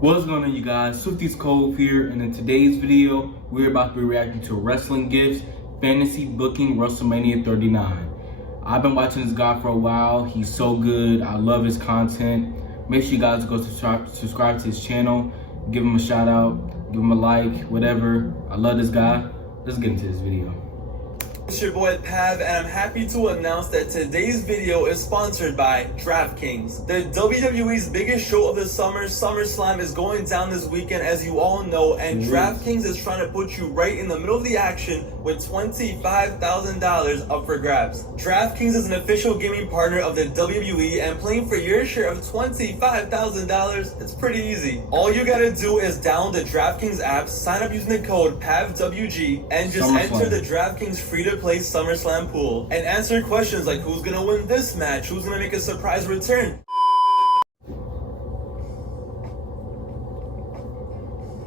What's going on, you guys? Swifty's Cove here, and in today's video, we're about to be reacting to Wrestling Gifs Fantasy Booking WrestleMania 39. I've been watching this guy for a while. He's so good. I love his content. Make sure you guys go subscribe to his channel. Give him a shout out. Give him a like, whatever. I love this guy. Let's get into this video. It's your boy Pav, and I'm happy to announce that today's video is sponsored by DraftKings. The WWE's biggest show of the summer, SummerSlam, is going down this weekend, as you all know, and DraftKings is trying to put you right in the middle of the action with $25,000 up for grabs. DraftKings is an official gaming partner of the WWE, and playing for your share of $25,000, it's pretty easy. All you gotta do is download the DraftKings app, sign up using the code PAVWG, and just enter the DraftKings free-to-play SummerSlam pool and answer questions like who's gonna win this match, who's gonna make a surprise return.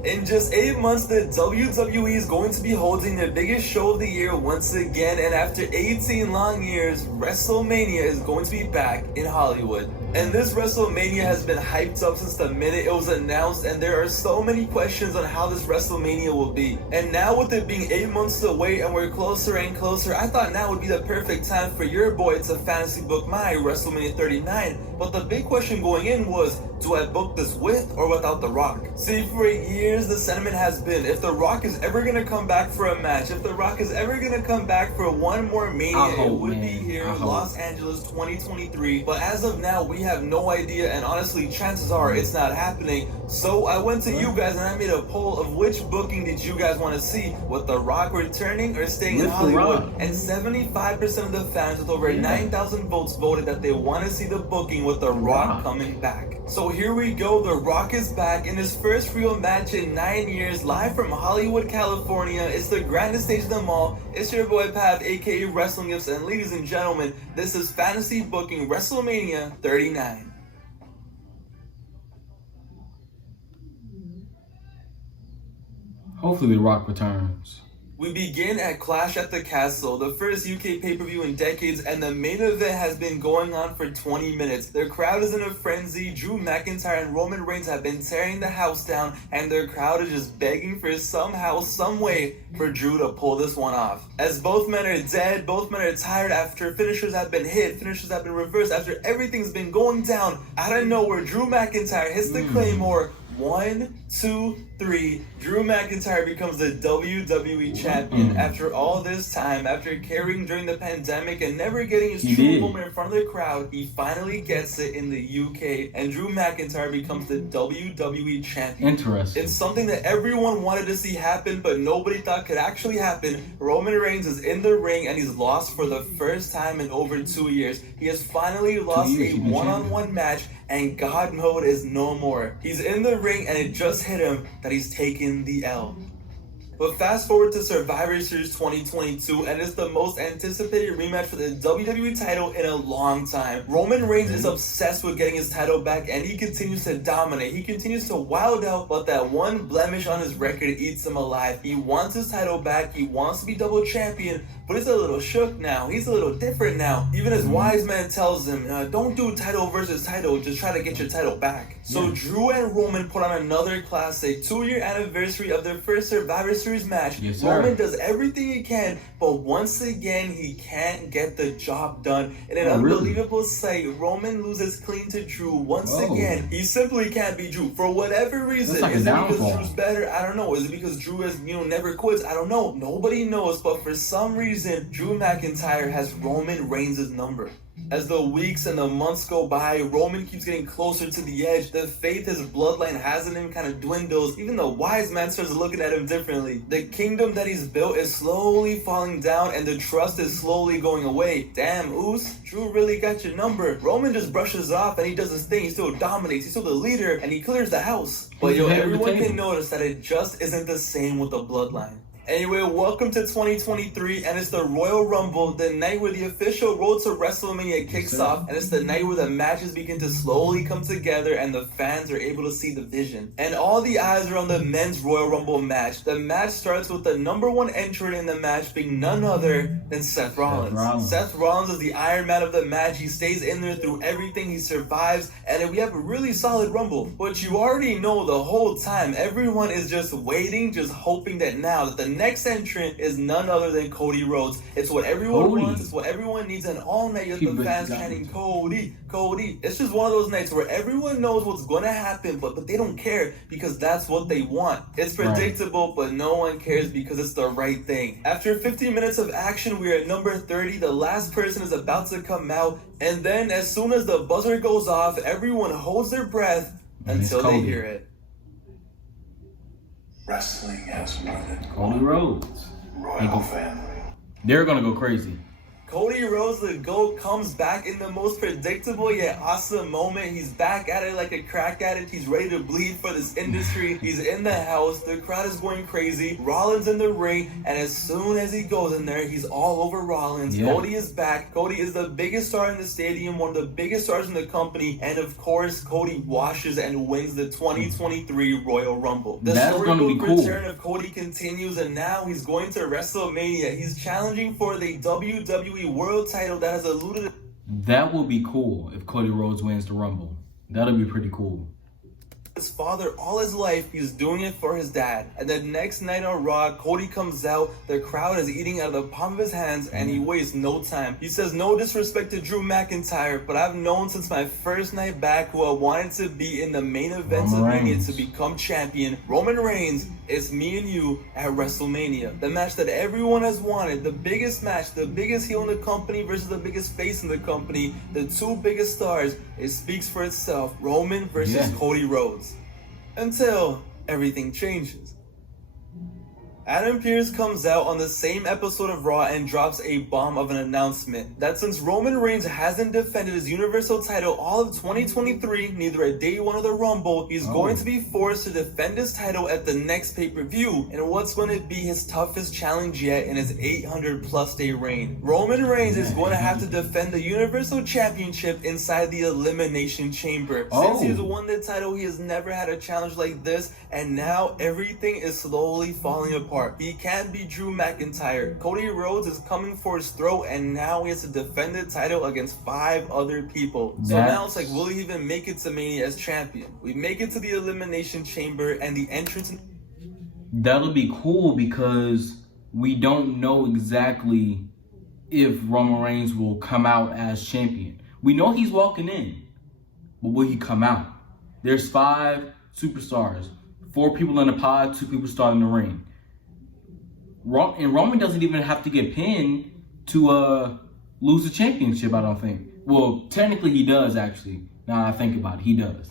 In just 8 months, the WWE is going to be holding their biggest show of the year once again, and after 18 long years, WrestleMania is going to be back in Hollywood. And this WrestleMania has been hyped up since the minute it was announced, and there are so many questions on how this WrestleMania will be. And now with it being 8 months away and we're closer and closer, I thought now would be the perfect time for your boy to fantasy book my WrestleMania 39. But the big question going in was, do I book this with or without The Rock? See, for years the sentiment has been, if The Rock is ever gonna come back for a match, if The Rock is ever gonna come back for one more Mania, it would be here in Los Angeles 2023. But as of now, we have no idea, and honestly, chances are it's not happening. So I went to you guys and I made a poll of which booking did you guys want to see, with The Rock returning or staying in Hollywood. And 75% of the fans with over 9,000 votes voted that they want to see the booking with The Rock coming back. So here we go, The Rock is back in his first real match in 9 years, live from Hollywood, California. It's the grandest stage of them all. It's your boy Pav, aka Wrestling Gifs, and ladies and gentlemen, this is Fantasy Booking WrestleMania 39. Hopefully The Rock returns. We begin at Clash at the Castle, the first UK pay-per-view in decades, and the main event has been going on for 20 minutes. The crowd is in a frenzy. Drew McIntyre and Roman Reigns have been tearing the house down, and their crowd is just begging for somehow, some way for Drew to pull this one off. As both men are dead, both men are tired after finishers have been hit, finishers have been reversed, after everything's been going down. Out of nowhere, Drew McIntyre hits the Claymore. 1, 2, 3. Drew McIntyre becomes the WWE champion after all this time. After carrying during the pandemic and never getting his true moment in front of the crowd, he finally gets it in the UK, and Drew McIntyre becomes the WWE champion. Interesting. It's something that everyone wanted to see happen, but nobody thought could actually happen. Roman Reigns is in the ring, and he's lost for the first time in over 2 years. He has finally lost a one-on-one match, and God mode is no more. He's in the ring, and it just hit him that he's taken the L. But fast forward to Survivor Series 2022, and it's the most anticipated rematch for the WWE title in a long time. Roman Reigns is obsessed with getting his title back, and he continues to dominate. He continues to wild out, but that one blemish on his record eats him alive. He wants his title back, he wants to be double champion, but he's a little shook now. He's a little different now. Even his wise man tells him, don't do title versus title, just try to get your title back. So Drew and Roman put on another classic 2-year anniversary of their first Survivor Series match. Roman does everything he can, but once again, he can't get the job done. In an unbelievable sight, Roman loses clean to Drew once again. He simply can't beat Drew for whatever reason. Is it because Drew's better? I don't know. Is it because Drew has, never quits? I don't know. Nobody knows, but for some reason, Drew McIntyre has Roman Reigns' number. As the weeks and the months go by, Roman keeps getting closer to the edge. The faith his bloodline has in him kind of dwindles. Even the wise man starts looking at him differently. The kingdom that he's built is slowly falling down, and the trust is slowly going away. Damn, Oos, Drew really got your number. Roman just brushes off and he does his thing. He still dominates. He's still the leader, and he clears the house. But everyone can notice that it just isn't the same with the bloodline. Anyway, welcome to 2023, and it's the Royal Rumble, the night where the official road to WrestleMania kicks off, and it's the night where the matches begin to slowly come together and the fans are able to see the vision. And all the eyes are on the men's Royal Rumble match. The match starts with the #1 entrant in the match being none other than Seth Rollins. Seth Rollins is the Iron Man of the match. He stays in there through everything, he survives, and we have a really solid Rumble. But you already know the whole time, everyone is just waiting, just hoping that now that the next entrant is none other than Cody Rhodes. It's what everyone wants, it's what everyone needs, and all night you have the fans chanting Cody, Cody. It's just one of those nights where everyone knows what's gonna happen, but they don't care because that's what they want. It's predictable, but no one cares because it's the right thing. After 15 minutes of action, we are at number 30. The last person is about to come out, and then as soon as the buzzer goes off, everyone holds their breath until they hear it. Wrestling has murdered Cody Rhodes. royal family. They're gonna go crazy. Cody Rhodes, the GOAT, comes back in the most predictable yet awesome moment. He's back at it like a crack addict. He's ready to bleed for this industry. He's in the house. The crowd is going crazy. Rollins in the ring, and as soon as he goes in there, he's all over Rollins. Cody is back. Cody is the biggest star in the stadium, one of the biggest stars in the company, and of course, Cody washes and wins the 2023 Royal Rumble. The storybook return of Cody continues, and now he's going to WrestleMania. He's challenging for the WWE World title that has eluded. That will be cool if Cody Rhodes wins the Rumble. That'll be pretty cool. His father all his life. He's doing it for his dad. And the next night on Raw, Cody comes out. The crowd is eating out of the palm of his hands, and he wastes no time. He says, "No disrespect to Drew McIntyre, but I've known since my first night back who I wanted to be in the main events of Mania to become champion. Roman Reigns, it's me and you at WrestleMania. The match that everyone has wanted, the biggest match, the biggest heel in the company versus the biggest face in the company, the two biggest stars. It speaks for itself. Roman versus Cody Rhodes." Until everything changes. Adam Pearce comes out on the same episode of Raw and drops a bomb of an announcement that since Roman Reigns hasn't defended his Universal title all of 2023, neither at Day 1 of the Rumble, he's going to be forced to defend his title at the next pay-per-view in what's going to be his toughest challenge yet in his 800-plus day reign. Roman Reigns is going to have to defend the Universal Championship inside the Elimination Chamber. Since he's won the title, he has never had a challenge like this, and now everything is slowly falling apart. He can't be Drew McIntyre. Cody Rhodes is coming for his throat, and now he has to defend the title against 5 other people. So now it's like, will he even make it to Mania as champion? We make it to the Elimination Chamber, and the entrance. That'll be cool because we don't know exactly if Roman Reigns will come out as champion. We know he's walking in, but will he come out? There's 5 superstars, 4 people in the pod, 2 people starting the ring. And Roman doesn't even have to get pinned to lose the championship, I don't think. Well, technically he does, actually. Now I think about it, he does.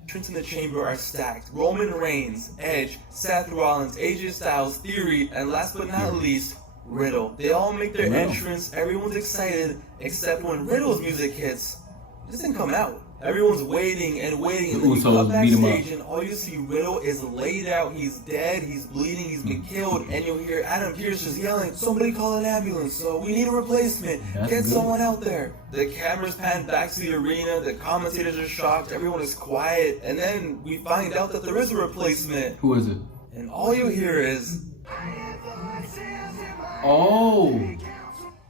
Entrants in the chamber are stacked. Roman Reigns, Edge, Seth Rollins, AJ Styles, Theory, and last but not least, Riddle. They all make their entrance. Everyone's excited, except when Riddle's music hits, it doesn't come out. Everyone's waiting and waiting, and then you come backstage and all you see Riddle is laid out. He's dead, he's bleeding, he's been killed, and you'll hear Adam Pearce just yelling, "Somebody call an ambulance, so we need a replacement, get someone out there." The cameras pan back to the arena, the commentators are shocked, everyone is quiet, and then we find out that there is a replacement. Who is it? And all you hear is,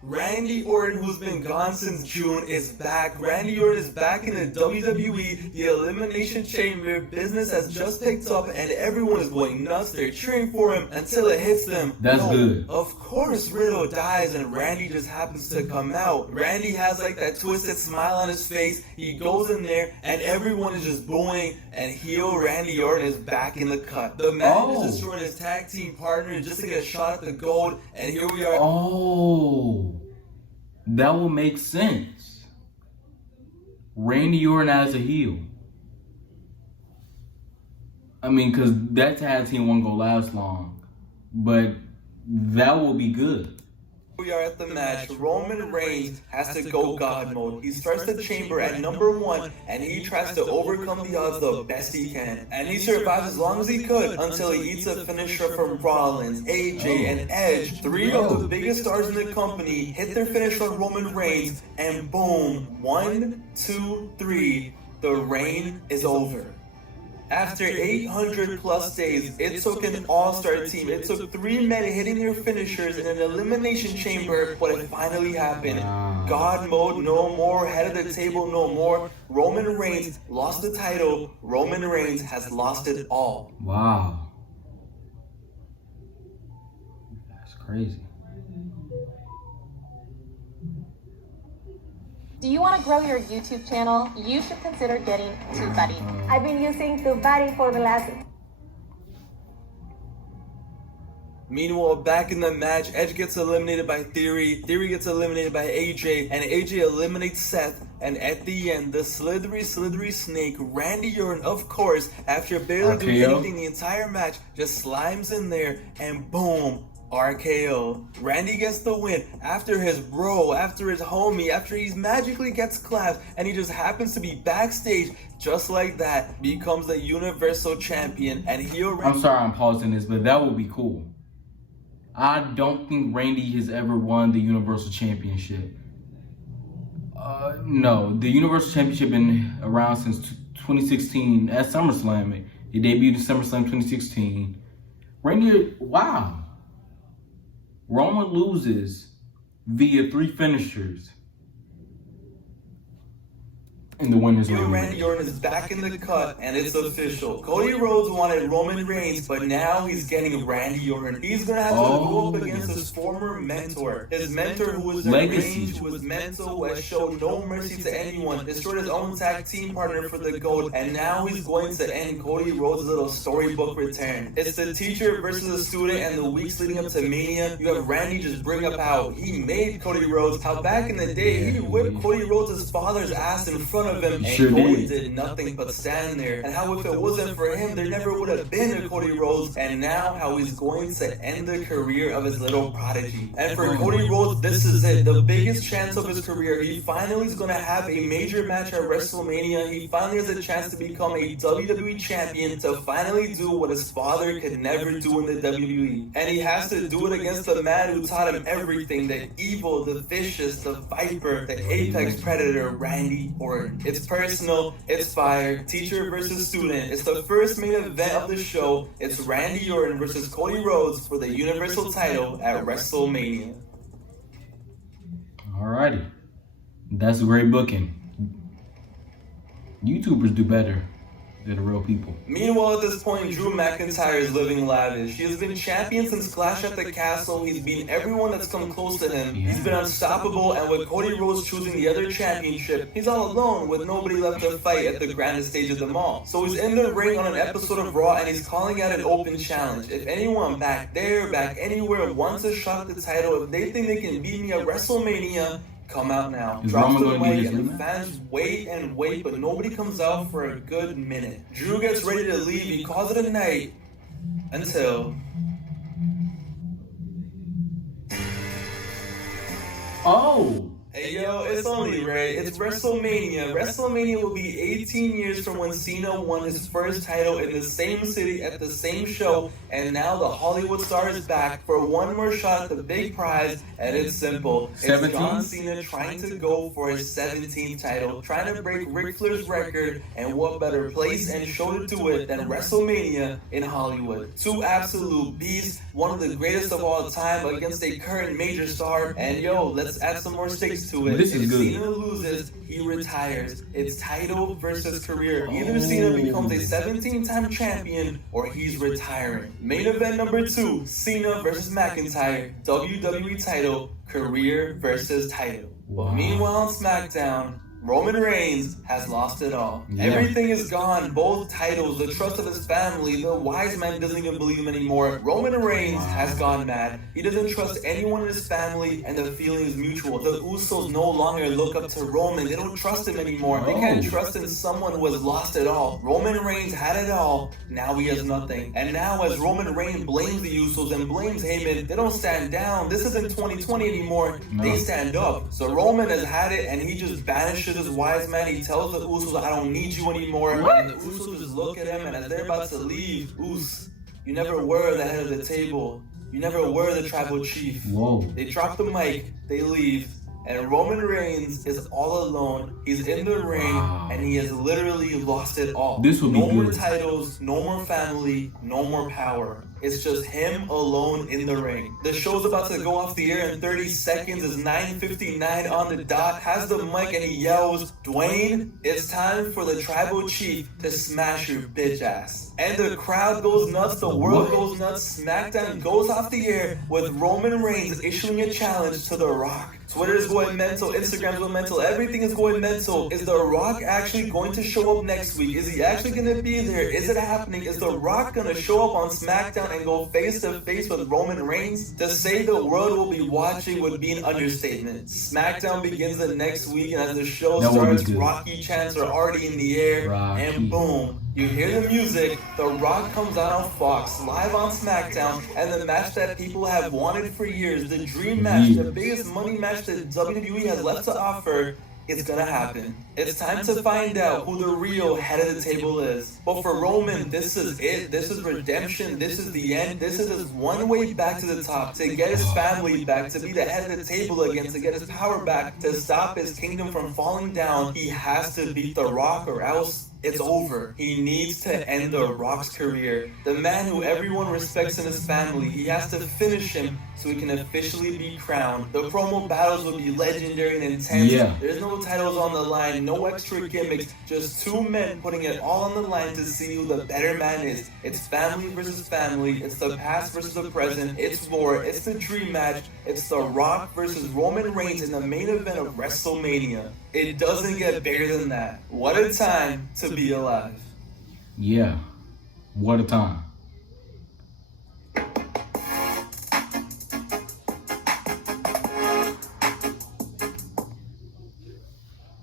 Randy Orton, who's been gone since June, is back. Randy Orton is back in the WWE. The Elimination Chamber business has just picked up, and everyone is going nuts. They're cheering for him until it hits them. That's good. Of course, Riddle dies, and Randy just happens to come out. Randy has like that twisted smile on his face. He goes in there, and everyone is just booing, and heel Randy Orton is back in the cut. The man just destroyed his tag team partner just to get a shot at the gold, and here we are. That will make sense. Randy Orton as a heel. I mean, because that tag team won't go last long. But that will be good. We are at the match. Roman Reigns has to go God mode. He starts the chamber at number 1 and he tries to overcome the odds the best he can. And he survives as long as he could until he eats a finisher from Rollins, AJ, and Edge. 3 of the biggest stars in the company hit their finish on Roman Reigns, and boom, 1, 2, 3, the reign is over. After 800 plus days, it took an all-star team. It took 3 men hitting their finishers in an elimination chamber, but it finally happened. God mode no more, head of the table no more. Roman Reigns lost the title. Roman Reigns has lost it all. Wow. That's crazy. Do you want to grow your YouTube channel? You should consider getting TubeBuddy. I've been using TubeBuddy for the last... Meanwhile, back in the match, Edge gets eliminated by Theory, Theory gets eliminated by AJ, and AJ eliminates Seth. And at the end, the slithery snake, Randy Orton, of course, after barely doing anything the entire match, just slimes in there, and boom, RKO. Randy gets the win after his bro, after his homie, after he magically gets clapped, and he just happens to be backstage, just like that, becomes the Universal Champion, and he already... I'm sorry I'm pausing this, but that would be cool. I don't think Randy has ever won the Universal Championship. No, the Universal Championship been around since 2016 at SummerSlam. He debuted in SummerSlam 2016. Randy, wow. Roman loses via 3 finishers in the women's Randy Randy Orton is back in the cut, and it's official. Cody Rhodes wanted Roman Reigns, but now he's getting Randy Orton. He's gonna have to go up against his former mentor. His mentor who was arranged, who was mental, who has shown no mercy to anyone, destroyed his own tag team partner for the gold, and now he's going to end Cody Rhodes' little storybook return. It's the teacher versus the student, and the weeks leading up to Mania, you have Randy just bring up how he made Cody Rhodes, how back in the day he whipped Cody Rhodes' father's ass in front of him, and Cody did nothing but stand there, and how if it wasn't for him, there never would have been a Cody Rhodes, and now how he's going to end the career of his little prodigy. And for Cody Rhodes, this is it, the biggest chance of his career. He finally is going to have a major match at WrestleMania. He finally has a chance to become a WWE champion, to finally do what his father could never do in the WWE. And he has to do it against the man who taught him everything, the evil, the vicious, the viper, the apex predator, Randy Orton. It's personal, it's fire, teacher versus student. It's the first main event of the show. It's Randy Orton versus Cody Rhodes for the Universal title at WrestleMania. Alrighty. That's great booking. YouTubers do better than real people. Meanwhile, at this point, Drew McIntyre is living lavish. He has been champion since Clash at the Castle. He's beaten everyone that's come close to him. He's been unstoppable, and with Cody Rhodes choosing the other championship, he's all alone with nobody left to fight at the grandest stage of them all. So he's in the ring on an episode of Raw, and he's calling out an open challenge. If anyone back there, back anywhere, wants a shot at the title, if they think they can beat me at WrestleMania, come out now. Drops the mic, and the fans wait and wait, but nobody comes out for a good minute. Drew gets ready to leave. He calls it a night until... Oh! Hey yo, it's only right. It's WrestleMania. WrestleMania will be 18 years from when Cena won his first title in the same city at the same show, and now the Hollywood star is back for one more shot at the big prize, and it's simple. It's John Cena trying to go for his 17th title, trying to break Ric Flair's record, and what better place and show to do it than WrestleMania in Hollywood. 2 absolute beasts, one of the greatest of all time against a current major star, and yo, let's add some more stakes to it. This is good. If Cena loses, he retires. It's title versus career. Either Cena becomes a 17-time champion or he's retiring. Main event number 2, Cena versus McIntyre. WWE title, career versus title. Wow. Meanwhile on SmackDown, Roman Reigns has lost it all. Yeah. Everything is gone. Both titles, the trust of his family, the wise man doesn't even believe him anymore. Roman Reigns has gone mad. He doesn't trust anyone in his family, and the feeling is mutual. The Usos no longer look up to Roman. They don't trust him anymore. They can't trust in someone who has lost it all. Roman Reigns had it all. Now he has nothing. And now as Roman Reigns blames the Usos and blames Heyman, they don't stand down. This isn't 2020 anymore. No. They stand up. So Roman has had it, and he just banishes his wise man. He tells the Usos, I don't need you anymore. What? And the Usos just look at him, and as they're about to leave, you never were the head of the table. You never were the tribal chief. Whoa. They drop the mic, they leave, and Roman Reigns is all alone. He's in the ring, and he has literally lost it all. This will be no more good. titles, no more family, no more power. It's just him alone in the ring. The show's about to go off the air in 30 seconds. It's 9:59 on the dot. Has the mic and he yells, Dwayne, it's time for the tribal chief to smash your bitch ass. And the crowd goes nuts, the world goes nuts. SmackDown goes off the air with Roman Reigns issuing a challenge to The Rock. Twitter is going mental, Instagram's going mental, everything is going mental. Is The Rock actually going to show up next week? Is he actually going to be there? Is it happening? Is The Rock going to show up on SmackDown and go face to face with Roman Reigns? To say the world will be watching would be an understatement. SmackDown begins the next week, and as the show That would be starts, good. Rocky chants are already in the air, Rocky. and boom. You hear the music, The Rock comes out on Fox, live on SmackDown, and the match that people have wanted for years, the dream match, the biggest money match that WWE has left to offer, is gonna happen. It's time to find out who the real head of the table is. But for Roman, this is it. This is redemption. This is the end. This is his one way back to the top, to get his family back, to be the head of the table again, to get his power back, to stop his kingdom from falling down. He has to beat The Rock or else it's over. He needs to end The Rock's career. The man who everyone respects in his family, he has to finish him so he can officially be crowned. The promo battles will be legendary and intense. Yeah. There's no titles on the line, no extra gimmicks, just two men putting it all on the line to see who the better man is. It's family versus family, it's the past versus the present, it's war, it's the dream match, it's The Rock versus Roman Reigns in the main event of WrestleMania. It doesn't get bigger than that. What a time to be alive. Yeah. What a time.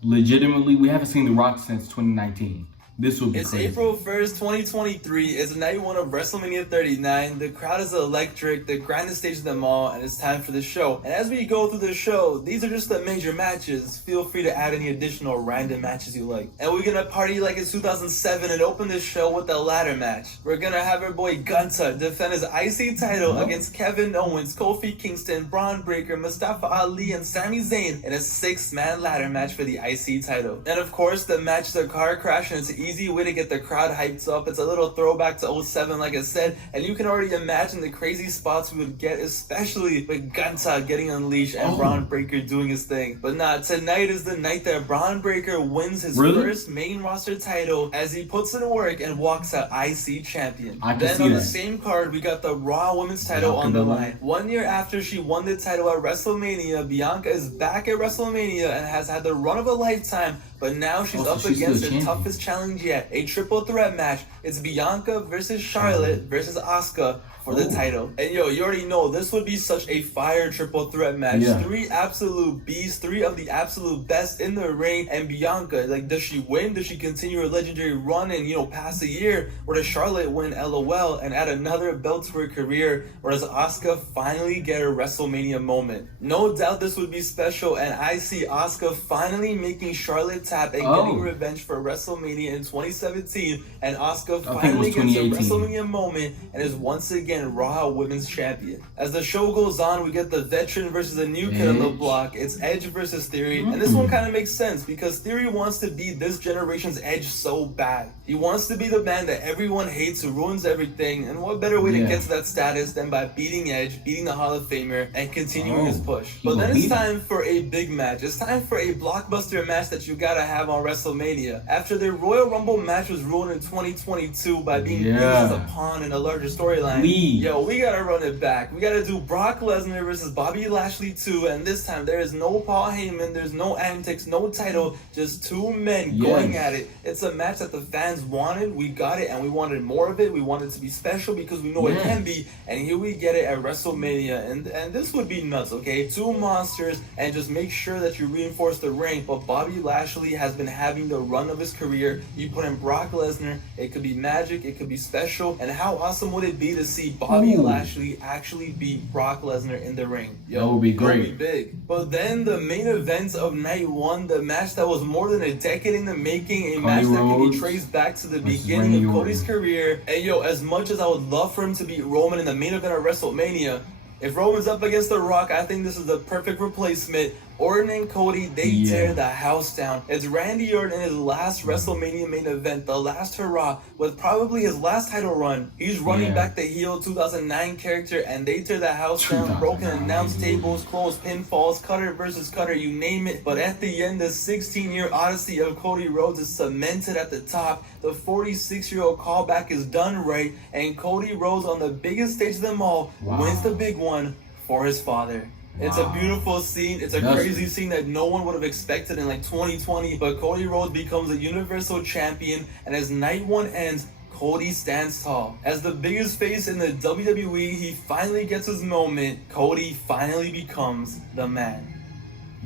Legitimately, we haven't seen The Rock since 2019. This will be It's crazy. April 1st, 2023. It's night one of WrestleMania 39. The crowd is electric, the grandest stage of them all, and it's time for the show. And as we go through the show, these are just the major matches. Feel free to add any additional random matches you like. And we're gonna party like it's 2007 and open the show with the ladder match. We're gonna have our boy Gunther defend his IC title against Kevin Owens, Kofi Kingston, Braun Breaker, Mustafa Ali, and Sami Zayn in a 6-man ladder match for the IC title. And of course, the match is a car crash, and it's an easy way to get the crowd hyped up. It's a little throwback to 07, like I said, and you can already imagine the crazy spots we would get, especially with Gunther getting unleashed and Braun Breaker doing his thing. But nah, tonight is the night that Braun Breaker wins his first main roster title as he puts in work and walks out IC champion. Then on the same card, we got the Raw Women's title on the line. 1 year after she won the title at WrestleMania, Bianca is back at WrestleMania and has had the run of a lifetime, but now she's up against her toughest challenge yet, a triple threat match. It's Bianca versus Charlotte versus Asuka for the title. And yo, you already know this would be such a fire triple threat match. 3 absolute beasts, 3 of the absolute best in the ring. And Bianca, like, does she win? Does she continue her legendary run and, you know, pass a year? Or does Charlotte win LOL and add another belt to her career? Or does Asuka finally get her WrestleMania moment? No doubt this would be special, and I see Asuka finally making Charlotte tap and getting revenge for WrestleMania in 2017, and Asuka finally gets a WrestleMania moment and is once again Raw Women's Champion. As the show goes on, we get the veteran versus the new kid on the block. It's Edge versus Theory, and this one kind of makes sense because Theory wants to be this generation's Edge so bad. He wants to be the man that everyone hates, who ruins everything, and what better way to get to that status than by beating Edge, beating the Hall of Famer, and continuing his push. But then it's time for a big match. It's time for a blockbuster match that you gotta have on WrestleMania. After their Royal Rumble match was ruined in 2022 by being used Yeah. as a pawn in a larger storyline. Please. Yo, we gotta run it back. We gotta do Brock Lesnar versus Bobby Lashley 2, and this time there is no Paul Heyman, there's no antics, no title, just two men going at it. It's a match that the fans wanted, we got it, and we wanted more of it. We wanted it to be special because we know it can be, and here we get it at WrestleMania, and this would be nuts, okay? Two monsters, and just make sure that you reinforce the ring. But Bobby Lashley has been having the run of his career. You put in Brock Lesnar, it could be magic, it could be special, and how awesome would it be to see Bobby Lashley actually beat Brock Lesnar in the ring? Yo, that would be great. That would be big. But then the main event of night one, the match that was more than a decade in the making, a match that can be traced back to the beginning of Cody's career. And yo, as much as I would love for him to beat Roman in the main event of WrestleMania, if Roman's up against The Rock, I think this is the perfect replacement. Orton and Cody, they tear the house down. It's Randy Orton in his last WrestleMania main event, the last hurrah, with probably his last title run. He's running back the heel 2009 character, and they tear the house down. Broken announce tables, closed pinfalls, cutter versus cutter, you name it. But at the end, the 16-year odyssey of Cody Rhodes is cemented at the top. The 46-year-old callback is done right, and Cody Rhodes on the biggest stage of them all wins the big one for his father. It's a beautiful scene. It's a crazy scene that no one would have expected in like 2020. But Cody Rhodes becomes a Universal Champion, and as night one ends, Cody stands tall. As the biggest face in the WWE, he finally gets his moment. Cody finally becomes the man.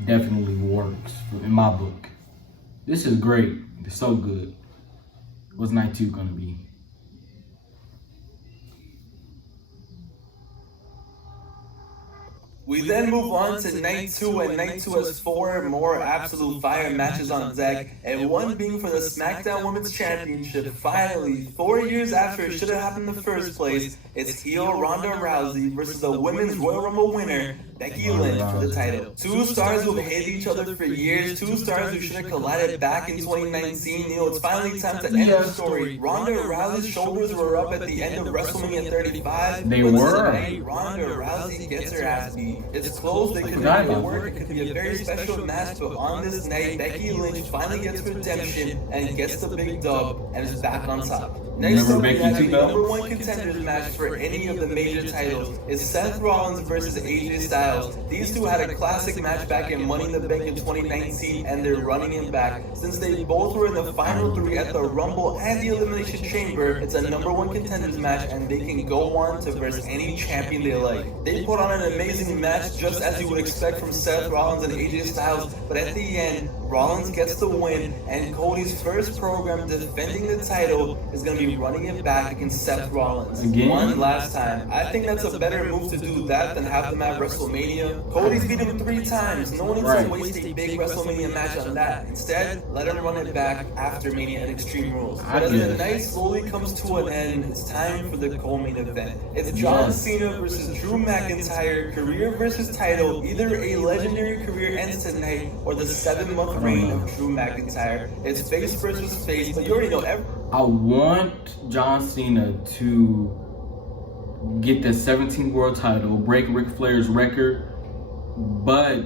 Definitely works in my book. This is great. It's so good. What's night two gonna be? We then move on to night two, and night two has 4 more absolute fire matches on deck, and one being for the SmackDown Women's Championship. Finally, 4 years after it should have happened in the first place, it's heel Ronda Rousey versus the Women's Royal Rumble winner, Becky Lynch, for the title. Two stars who have hated each other for years, two stars who should have collided back in 2019. You know, it's finally time to end the story. Ronda Rousey's shoulders were up at the end of WrestleMania 35. They but were. Tonight, Ronda Rousey gets her ass beat. It's close, they could make it work, it could be a very special match, but on this night, Becky Lynch finally gets redemption and gets the big dub and is back on top. Next up, we have the #1 contenders match for any of the major titles. It's Seth Rollins versus AJ Styles. These two had a classic match back in Money in the Bank in 2019, and they're running it back. Since they both were in the final 3 at the Rumble and the Elimination Chamber, it's a #1 contenders match, and they can go on to verse any champion they like. They put on an amazing match, just as you would expect from Seth Rollins and AJ Styles, but at the end, Rollins gets the win, and Cody's first program defending the title is going to be running it back against Seth Rollins. One last time. I think that's a better move to do that than have them at WrestleMania. Cody's beat him 3 times. No one needs to waste a big WrestleMania match on that. Instead, let him run it back after Mania and Extreme Rules. But as the night slowly comes to an end, it's time for the co-main event. It's John Cena versus Drew McIntyre, career versus title. Either a legendary career ends tonight, or the 7-month reign of Drew McIntyre. It's face versus face, but you already know I want John Cena to get the 17th world title, break Ric Flair's record, but,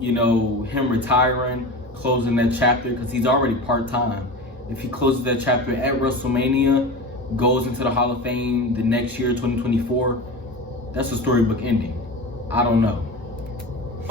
you know, him retiring, closing that chapter, because he's already part-time. If he closes that chapter at WrestleMania, goes into the Hall of Fame the next year, 2024, that's a storybook ending. I don't know.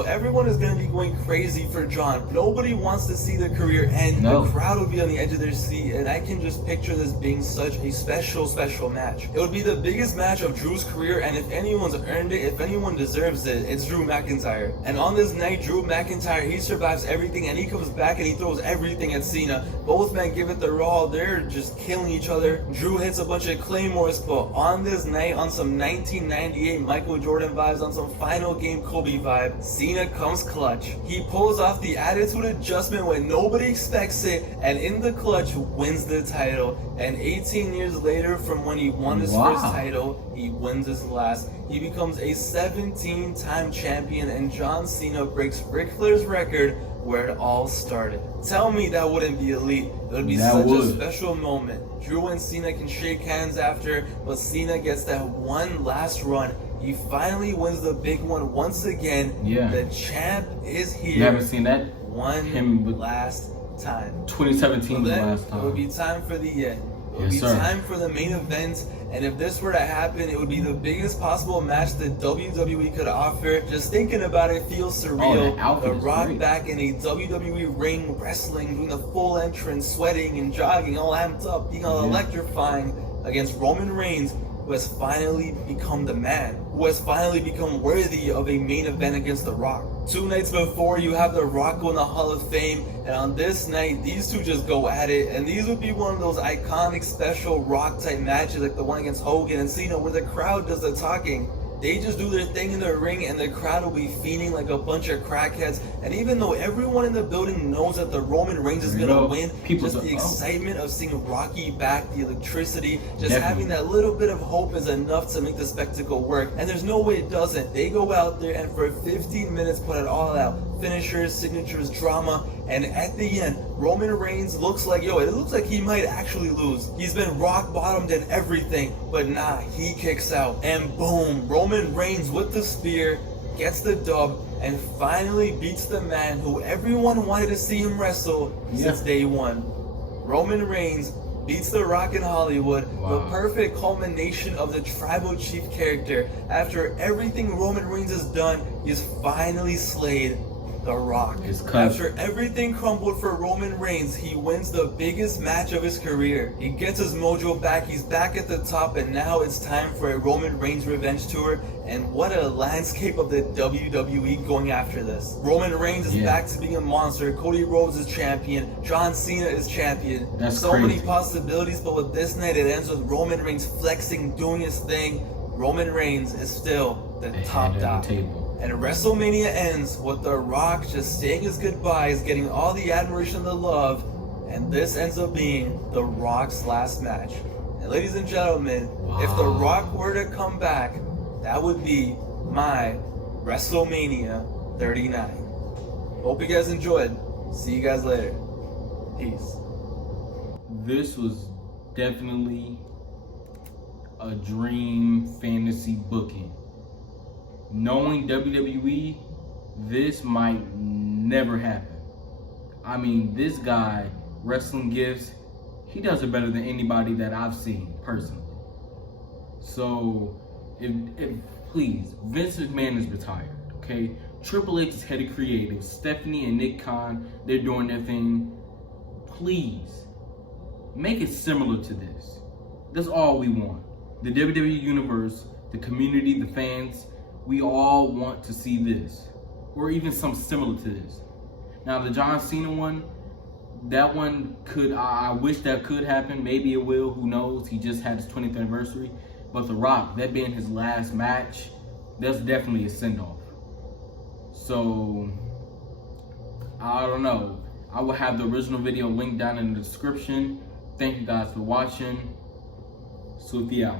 Everyone is going to be going crazy for John. Nobody wants to see their career end. No. The crowd will be on the edge of their seat, and I can just picture this being such a special, special match. It would be the biggest match of Drew's career, and if anyone's earned it, if anyone deserves it, it's Drew McIntyre. And on this night, Drew McIntyre, he survives everything, and he comes back and he throws everything at Cena. Both men give it their all. They're just killing each other. Drew hits a bunch of claymores, but on this night, on some 1998 Michael Jordan vibes, on some final game Kobe vibe, Cena comes clutch. He pulls off the attitude adjustment when nobody expects it, and in the clutch wins the title. And 18 years later, from when he won his first title, he wins his last. He becomes a 17-time champion, and John Cena breaks Ric Flair's record where it all started. Tell me that wouldn't be elite. It would be such a special moment. Drew and Cena can shake hands after, but Cena gets that one last run. He finally wins the big one once again. Yeah. The champ is here. You haven't seen that? One last time. 2017 was the Then last it would time. be time for the end. It would Yes, be sir. time for the main event, and if this were to happen, it would be the biggest possible match that WWE could offer. Just thinking about it feels surreal. that outfit The is Rock great. back in a WWE ring, wrestling, doing the full entrance, sweating and jogging, all amped up, being all electrifying against Roman Reigns, who has finally become the man, who has finally become worthy of a main event against The Rock. 2 nights before, you have The Rock go in the Hall of Fame, and on this night, these two just go at it, and these would be one of those iconic special Rock type matches like the one against Hogan and Cena where the crowd does the talking. They just do their thing in the ring and the crowd will be fiending like a bunch of crackheads. And even though everyone in the building knows that the Roman Reigns is gonna win, just the excitement of seeing Rocky back, the electricity, just having that little bit of hope is enough to make the spectacle work. And there's no way it doesn't. They go out there and for 15 minutes put it all out. Finishers, signatures, drama, and at the end, Roman Reigns looks like, it looks like he might actually lose. He's been rock bottomed and everything, but nah, he kicks out. And boom, Roman Reigns with the spear, gets the dub, and finally beats the man who everyone wanted to see him wrestle since day one. Roman Reigns beats The Rock in Hollywood, the perfect culmination of the tribal chief character. After everything Roman Reigns has done, he's finally slayed The Rock. After everything crumbled for Roman Reigns, he wins the biggest match of his career. He gets his mojo back, he's back at the top, and now it's time for a Roman Reigns revenge tour. And what a landscape of the WWE going after this. Roman Reigns is back to being a monster. Cody Rhodes is champion. John Cena is champion. That's so crazy. many possibilities, but with this night it ends with Roman Reigns flexing, doing his thing. Roman Reigns is still the top dog. And WrestleMania ends with The Rock just saying his goodbyes, getting all the admiration and the love, and this ends up being The Rock's last match. And ladies and gentlemen, if The Rock were to come back, that would be my WrestleMania 39. Hope you guys enjoyed. See you guys later. Peace. This was definitely a dream fantasy booking. Knowing WWE, this might never happen. I mean, this guy, Wrestling Gifs, he does it better than anybody that I've seen personally. So, if please, Vince McMahon is retired, okay? Triple H is head of creative. Stephanie and Nick Khan, they're doing their thing. Please, make it similar to this. That's all we want. The WWE Universe, the community, the fans, we all want to see this, or even something similar to this. Now the John Cena one, that one could, I wish that could happen. Maybe it will, who knows? He just had his 20th anniversary. But The Rock, that being his last match, that's definitely a send-off. So, I don't know. I will have the original video linked down in the description. Thank you guys for watching. Swifty out.